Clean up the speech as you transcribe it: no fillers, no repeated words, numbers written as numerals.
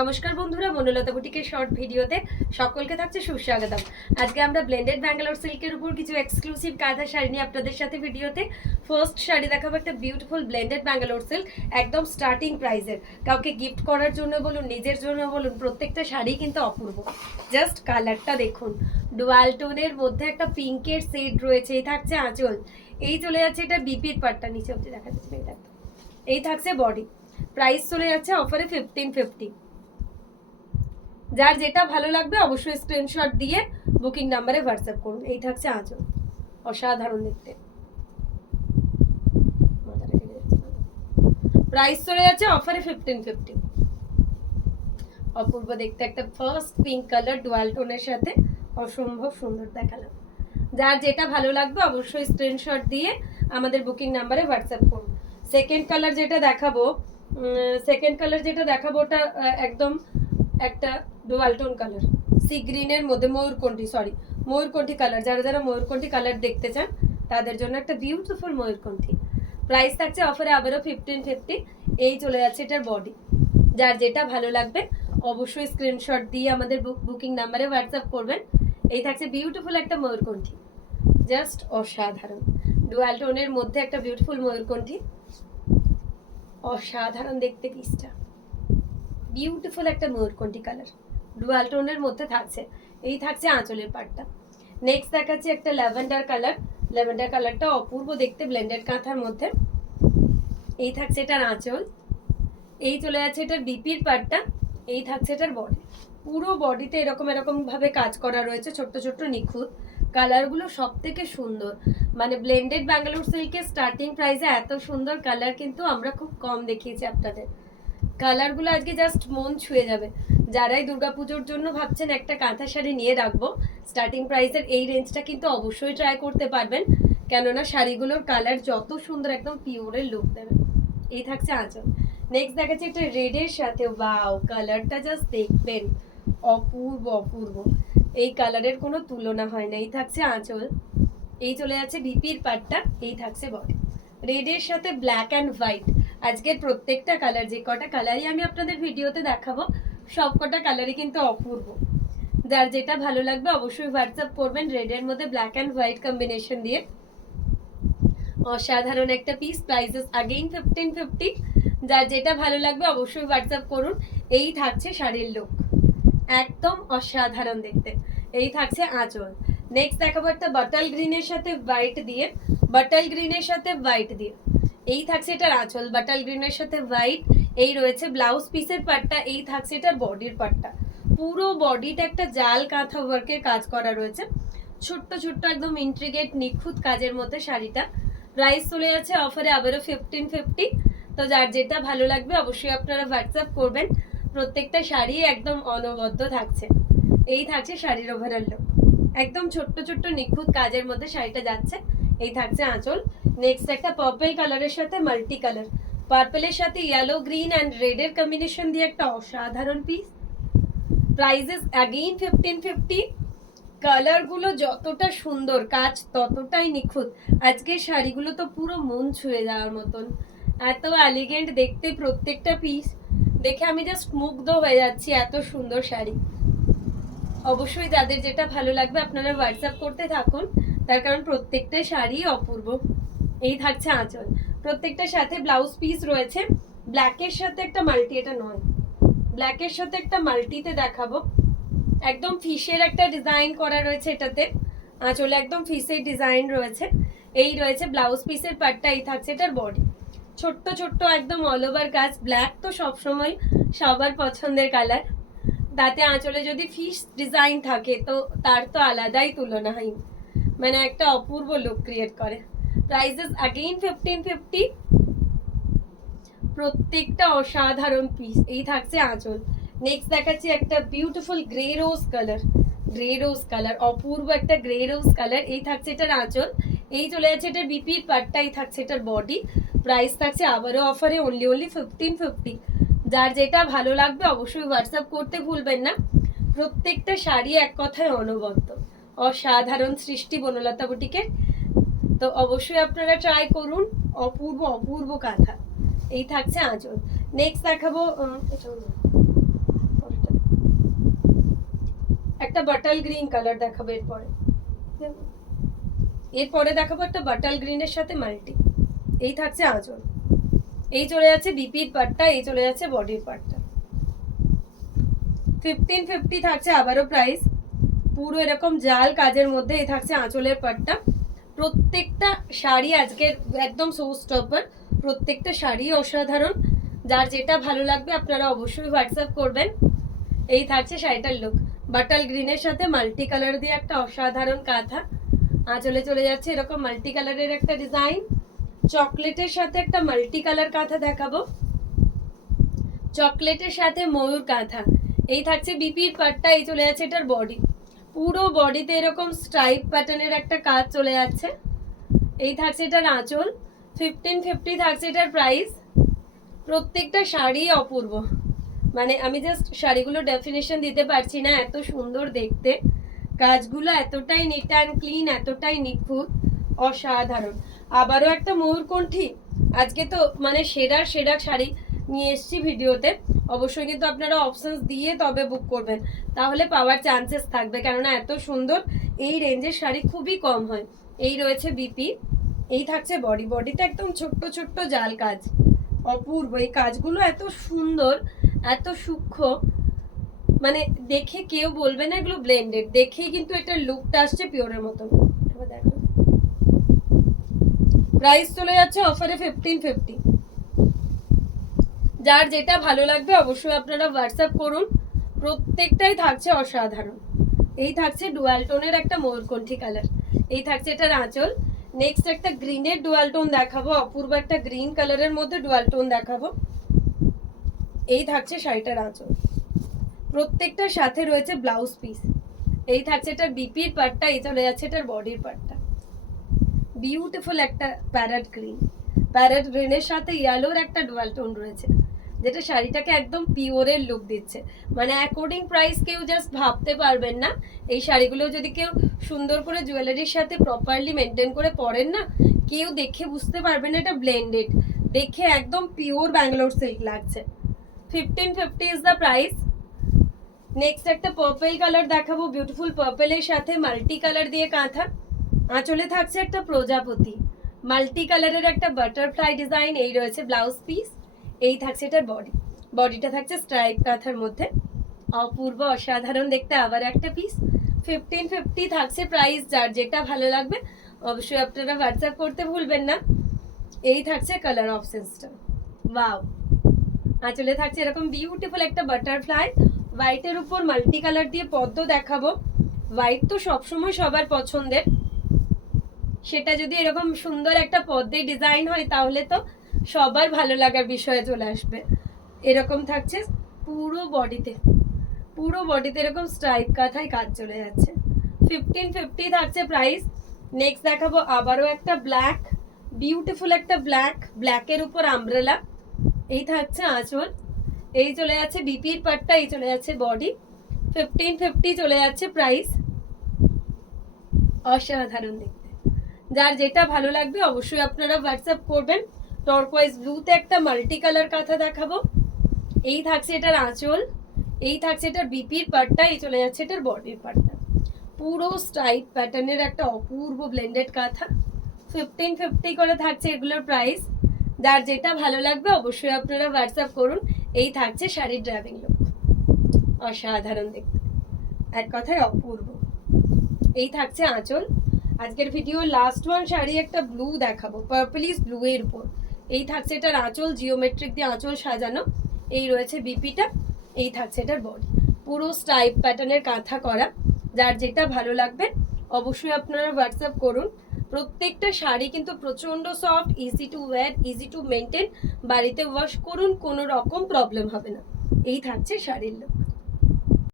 নমস্কার বন্ধুরা, বনলতা বুটিকের শর্ট ভিডিওতে সকলকে থাকছে সুস্বাগতম। আজকে আমরা ব্লেন্ডেড ব্যাঙ্গালোর সিল্কের উপর কিছু এক্সক্লুসিভ কাঁথা শাড়ি নিয়ে আপনাদের সাথে ভিডিওতে ফার্স্ট শাড়ি দেখাবো একটা বিউটিফুল ব্লেন্ডেড ব্যাঙ্গালোর সিল্ক, একদম স্টার্টিং প্রাইসের। কাউকে গিফট করার জন্য বলুন, নিজের জন্য বলুন, প্রত্যেকটা শাড়ি কিন্তু অপূর্ব। জাস্ট কালারটা দেখুন, ডুয়াল টোনের মধ্যে একটা পিঙ্কের শেড রয়েছে। এই থাকছে আঁচল, এই চলে যাচ্ছে এটা বিপির পাটটা, নিচে অবধি দেখা যাচ্ছে, এই থাকছে বডি। প্রাইস চলে যাচ্ছে অফারে 1550। যার যেটা ভালো লাগবে অবশ্যই স্ক্রিনশট দিয়ে বুকিং নাম্বারে হোয়াটসঅ্যাপ করুন। এই থাকছে আঁচল, অসাধারণ দেখতে। প্রাইস চলে যাচ্ছে অফারে 1550। অপূর্ব দেখতে একটা ফার্স্ট পিঙ্ক কালার ডুয়াল টোনের সাথে অসম্ভব সুন্দর দেখালাম। যার যেটা ভালো লাগবে অবশ্যই স্ক্রিনশট দিয়ে আমাদের বুকিং নাম্বারে হোয়াটসঅ্যাপ করুন। সেকেন্ড কালার যেটা দেখাবো ওটা একদম একটা ডুয়াল টোন কালার, সি গ্রিনের মধ্যে ময়ূরকণ্ঠী কালার। যারা যারা ময়ূরকণ্ঠী কালার দেখতে চান তাদের জন্য একটা বিউটিফুল ময়ূরকণ্ঠী। প্রাইস থাকছে অফারে আবারও 1550। এই চলে যাচ্ছে এটার বডি। যার যেটা ভালো লাগবে অবশ্যই স্ক্রিনশট দিয়ে আমাদের বুকিং নাম্বারে হোয়াটসঅ্যাপ করবেন। এই থাকছে বিউটিফুল একটা ময়ূরকণ্ঠী, জাস্ট অসাধারণ। ডুয়াল টোনের মধ্যে একটা বিউটিফুল ময়ূরকণ্ঠী, অসাধারণ দেখতে পিসটা। বিউটিফুল একটা ময়ূরকণ্ঠী কালার ডুয়াল টোনের মধ্যে থাকছে। এই থাকছে আঁচলের পাটটা। নেক্সট দেখাচ্ছি একটা ল্যাভেন্ডার কালারটা অপূর্ব দেখতে ব্লেন্ডেড কাঁথার মধ্যে। এই থাকছে এটার আঁচল, এই চলে যাচ্ছে এটার বিপির পাটটা। এই থাকছে এটার বডি। পুরো বডিতে এরকম ভাবে কাজ করা রয়েছে, ছোট্ট ছোট্ট নিখুঁত। কালারগুলো সব থেকে সুন্দর, মানে ব্লেন্ডেড ব্যাঙ্গালোর সিল্কের স্টার্টিং প্রাইসে এত সুন্দর কালার কিন্তু আমরা খুব কম দেখিয়েছি আপনাদের। কালারগুলো আজকে জাস্ট মন ছুঁয়ে যাবে। যারাই দুর্গাপুজোর জন্য ভাবছেন একটা কাঁথা শাড়ি নিয়ে রাখবো, স্টার্টিং প্রাইসের এই রেঞ্জটা কিন্তু অবশ্যই ট্রাই করতে পারবেন, কেননা শাড়িগুলোর কালার যত সুন্দর, একদম পিওরের লুক দেবে। এই থাকছে আঁচল। নেক্সট দেখাচ্ছি একটা রেডের সাথে, ওয়াও কালারটা জাস্ট দেখবেন, অপূর্ব। এই কালারের কোনো তুলনা হয় না। এই থাকছে আঁচল, এই চলে যাচ্ছে ভিপির পাটটা। এই থাকছে বডি। রেডের সাথে ব্ল্যাক অ্যান্ড হোয়াইট। আজকের প্রত্যেকটা কালার, যে কটা কালারই আমি আপনাদের ভিডিওতে দেখাবো সব কটা কালারই কিন্তু অপূর্ব। যার যেটা ভালো লাগবে অবশ্যই হোয়াটসঅ্যাপ করবেন। রেডের মধ্যে ব্ল্যাক অ্যান্ড হোয়াইট কম্বিনেশন দিয়ে অসাধারণ একটা পিস। Prices again 1550। যার যেটা ভালো লাগবে অবশ্যই হোয়াটসঅ্যাপ করুন। এই থাকছে শাড়ির লুক, একদম অসাধারণ দেখতে। এই থাকছে আঁচল। নেক্সট দেখাবো একটা বাটাল গ্রিনের সাথে হোয়াইট দিয়ে। এই থাকছে এটার আঁচল, বাটাল গ্রিনের সাথে হোয়াইট। এই রয়েছে ব্লাউজ পিসের পাটটা। এই থাকছে এটার বডির পাটটা। পুরো বডিটা একটা জাল কাঁথা ওয়ার্কের কাজ করা রয়েছে, ছোট্ট একদম ইন্ট্রিগেট নিখুঁত কাজের মধ্যে শাড়িটা। প্রাইস চলে যাচ্ছে অফারে আবারও 1550। তো যার যেটা ভালো লাগবে অবশ্যই আপনারা হোয়াটসঅ্যাপ করবেন। প্রত্যেকটা শাড়ি একদম অনবদ্য থাকছে। এই থাকছে শাড়ির ওভারঅল লুক, একদম ছোট্ট নিখুঁত কাজের মধ্যে শাড়িটা যাচ্ছে। এই থাকছে আঁচল। নেক্সট একটা পার্পল কালারের সাথে মাল্টি কালার, পার্পলের সাথে ইয়েলো গ্রিন অ্যান্ড রেডের কম্বিনেশন দিয়ে একটা অসাধারণ পিস। Prices again 1550। কালারগুলো যতটা সুন্দর, কাজ ততটাই নিখুঁত। আজকের শাড়িগুলো তো পুরো মন ছুঁয়ে যাওয়ার মতন, এত এলিগেন্ট দেখতে প্রত্যেকটা পিস। দেখে আমি জাস্ট মুগ্ধ হয়ে যাচ্ছি, এত সুন্দর শাড়ি। অবশ্যই যাদের যেটা ভালো লাগবে আপনারা হোয়াটসঅ্যাপ করতে থাকুন, তার কারণ প্রত্যেকটা শাড়ি অপূর্ব। এই থাকছে আঁচল। প্রত্যেকটার সাথে ব্লাউজ পিস রয়েছে। ব্ল্যাকের সাথে একটা মাল্টি, এটা নয়, ব্ল্যাকের সাথে একটা মাল্টিতে দেখাবো। একদম ফিশের একটা ডিজাইন করা রয়েছে এটাতে। আঁচলে একদম ফিশের ডিজাইন রয়েছে। এই রয়েছে ব্লাউজ পিসের পার্টটা। এই থাকছে এটার বডি। ছোট্ট একদম অল ওভার কাজ। ব্ল্যাক তো সবসময় সবার পছন্দের কালার, তাতে আঁচলে যদি ফিশ ডিজাইন থাকে তো তার তো আলাদাই তুলনা হয়, মানে একটা অপূর্ব লুক ক্রিয়েট করে। Prices again 1550। প্রত্যেকটা অসাধারণ পিস। এই থাকছে আঁচল। নেক্সট দেখাচ্ছি একটা বিউটিফুল গ্রে রোজ কালার, অপূর্ব একটা গ্রে রোজ কালার। এই থাকছে এটার আঁচল। এই চলে যাচ্ছে এটার বিপির পাটটা। এই থাকছে এটার বডি। প্রাইস থাকছে আবারও অফারে অনলি 1550। যার যেটা ভালো লাগবে অবশ্যই হোয়াটসঅ্যাপ করতে ভুলবেন না। প্রত্যেকটা শাড়ি এক কথায় অনবদ্য, অসাধারণ সৃষ্টি বনলতা বুটিকের। তো অবশ্যই আপনারা ট্রাই করুন, অপূর্ব কাঁথা। এই থাকছে আঁচল। নেক্সট দেখাবো একটা বাটাল গ্রিন কালার দেখাবো এরপরে দেখাবো একটা বাটাল গ্রিনের সাথে মাল্টি। এই থাকছে আঁচল, এই চলে যাচ্ছে বিপির পাটটা, এই চলে যাচ্ছে বডির পাটটা। 1550 থাকছে আবারও প্রাইস, পুরো এরকম জাল কাজের মধ্যে। এই থাকছে আঁচলের পাটটা। প্রত্যেকটা শাড়ি আজকের একদম শো স্টপার, প্রত্যেকটা শাড়ি অসাধারণ। যার যেটা ভালো লাগবে আপনারা অবশ্যই হোয়াটসঅ্যাপ করবেন। এই থাকছে শাড়িটার লুক, বাটাল গ্রিনের সাথে মাল্টি কালার দিয়ে একটা অসাধারণ কাঁথা। আঁচলে চলে যাচ্ছে এরকম মাল্টি কালারের একটা ডিজাইন। চকলেটের সাথে একটা মাল্টি কালার কাঁথা দেখাবো, চকলেটের সাথে ময়ূর কাঁথা। এই থাকছে বিপির পাটটা, এই চলে যাচ্ছে এটার বডি। পুরো বডিতে এরকম স্ট্রাইপ প্যাটার্নের একটা কাজ চলে যাচ্ছে। এই থাকছে এটার আঁচল। 1550 থাকছে এটার প্রাইস। প্রত্যেকটা শাড়ি অপূর্ব, মানে আমি জাস্ট শাড়িগুলো ডেফিনেশন দিতে পারছি না, এত সুন্দর দেখতে। কাজগুলো এতটাই নিট অ্যান্ড ক্লিন, এতটাই নিখুঁত, অসাধারণ। আবারও একটা ময়ূরকণ্ঠী। আজকে তো মানে সেরা সেরা শাড়ি নিয়ে এসেছি ভিডিওতে। অবশ্যই কিন্তু আপনারা অপশনস দিয়ে তবে বুক করবেন, তাহলে পাওয়ার চান্সেস থাকবে, কেননা এত সুন্দর এই রেঞ্জের শাড়ি খুবই কম হয়। এই রয়েছে বিপি, এই থাকছে বডি। বডিতে একদম ছোট্ট ছোট্ট জাল কাজ, অপূর্ব। এই কাজগুলো এত সুন্দর, এত সূক্ষ্ম, মানে দেখে কেউ বলবে না এগুলো ব্লেন্ডেড, দেখেই কিন্তু এটার লুকটা আসছে পিওরের মতন। দেখো প্রাইস চলে যাচ্ছে অফারে 1550। যার যেটা ভালো লাগবে অবশ্যই আপনারা হোয়াটসঅ্যাপ করুন, প্রত্যেকটাই থাকছে অসাধারণ। এই থাকছে ডুয়াল টোনের একটা ময়ূরকণ্ঠী কালার। এই থাকছে এটার আঁচল। নেক্সট একটা গ্রিনের ডুয়াল টোন দেখাবো, অপূর্ব একটা গ্রিন কালারের মধ্যে ডুয়াল টোন দেখাবো। এই থাকছে শাড়িটার আঁচল। প্রত্যেকটার সাথে রয়েছে ব্লাউজ পিস। এই থাকছে এটার বিপির পাটটা, এই চলে যাচ্ছে এটার বডির পাটটা। বিউটিফুল একটা প্যারেট গ্রিন, প্যারেট গ্রিনের সাথে ইয়েলোর একটা ডুয়াল টোন রয়েছে, যেটা শাড়িটাকে একদম পিওরের লুক দিচ্ছে। মানে অ্যাকর্ডিং প্রাইস কেউ জাস্ট ভাবতে পারবেন না। এই শাড়িগুলো যদি কেউ সুন্দর করে জুয়েলারির সাথে প্রপারলি মেনটেন করে পরেন না, কেউ দেখে বুঝতে পারবেন না এটা ব্লেন্ডেড, দেখে একদম পিওর ব্যাঙ্গালোর সিল্ক লাগছে। 1550 ইজ দ্য প্রাইস। নেক্সট একটা পার্পল কালার দেখাবো, বিউটিফুল পার্পলের সাথে মাল্টি কালার দিয়ে কাঁথা। আঁচলে থাকছে একটা প্রজাপতি, মাল্টি কালারের একটা বাটারফ্লাই ডিজাইন। এই রয়েছে ব্লাউজ পিস। এই থাকছে এটার বডি, বডিটা থাকছে স্ট্রাইপ কাঁথার মধ্যে, অপূর্ব অসাধারণ দেখতে। আবার একটা পিস। 1550 থাকছে প্রাইস। যার যেটা ভালো লাগবে অবশ্যই আপনারা হোয়াটসঅ্যাপ করতে ভুলবেন না। এই থাকছে কালার অপশনসটা, ওয়াও। আঁচলে থাকছে এরকম বিউটিফুল একটা বাটারফ্লাই, হোয়াইটের উপর মাল্টি কালার দিয়ে পদ্ম দেখাবো। হোয়াইট তো সবসময় সবার পছন্দের, সেটা যদি এরকম সুন্দর একটা পদ্মের ডিজাইন হয় তাহলে তো সবার ভালো লাগার বিষয়ে চলে আসবে। এরকম থাকছে পুরো বডিতে, পুরো বডিতে এরকম স্ট্রাইপ কাঁথায় কাজ চলে যাচ্ছে। 1550 থাকছে প্রাইস। নেক্সট দেখাবো আবারও একটা ব্ল্যাক, বিউটিফুল একটা ব্ল্যাক, ব্ল্যাকের উপর আমব্রেলা। এই থাকছে আঁচল। এই চলে যাচ্ছে বিপির পাটটা, এই চলে যাচ্ছে বডি। 1550 চলে যাচ্ছে প্রাইস। অসাধারণ দেখতে, যার যেটা ভালো লাগবে অবশ্যই আপনারা হোয়াটসঅ্যাপ করবেন। টর্কোয়াইজ ব্লুতে একটা মাল্টি কালার কাঁথা দেখাবো। এই থাকছে এটার আঁচল, এই থাকছে এটার বিপির পাটটা, এই চলে যাচ্ছে এটার বডির পাটটা। পুরো স্ট্রাইপ প্যাটার্নের একটা অপূর্ব ব্লেন্ডেড কাঁথা। 1550 করে থাকছে এগুলোর প্রাইস। যার যেটা ভালো লাগবে অবশ্যই আপনারা হোয়াটসঅ্যাপ করুন। এই থাকছে শাড়ির ড্রাইভিং লুক, অসাধারণ দেখতে, এক কথায় অপূর্ব। এই থাকছে আঁচল। আজকের ভিডিও লাস্ট ওয়ান শাড়ি একটা ব্লু দেখাবো, পার্পলিশ ব্লু এর উপর। এই থাকছে এটার আঁচল, জিওমেট্রিক দিয়ে আঁচল সাজানো। এই রয়েছে বিপিটা, এই থাকছে এটার বডি, পুরো স্ট্রাইপ প্যাটার্নের কাঁথা করা। যার যেটা ভালো লাগবে অবশ্যই আপনারা হোয়াটসঅ্যাপ করুন। প্রত্যেকটা শাড়ি কিন্তু প্রচন্ড soft, easy to wire, easy to maintain. বাড়িতে ওয়াশ করুন, কোনো রকম প্রবলেম হবে না। এই থাকছে শাড়ির লুক।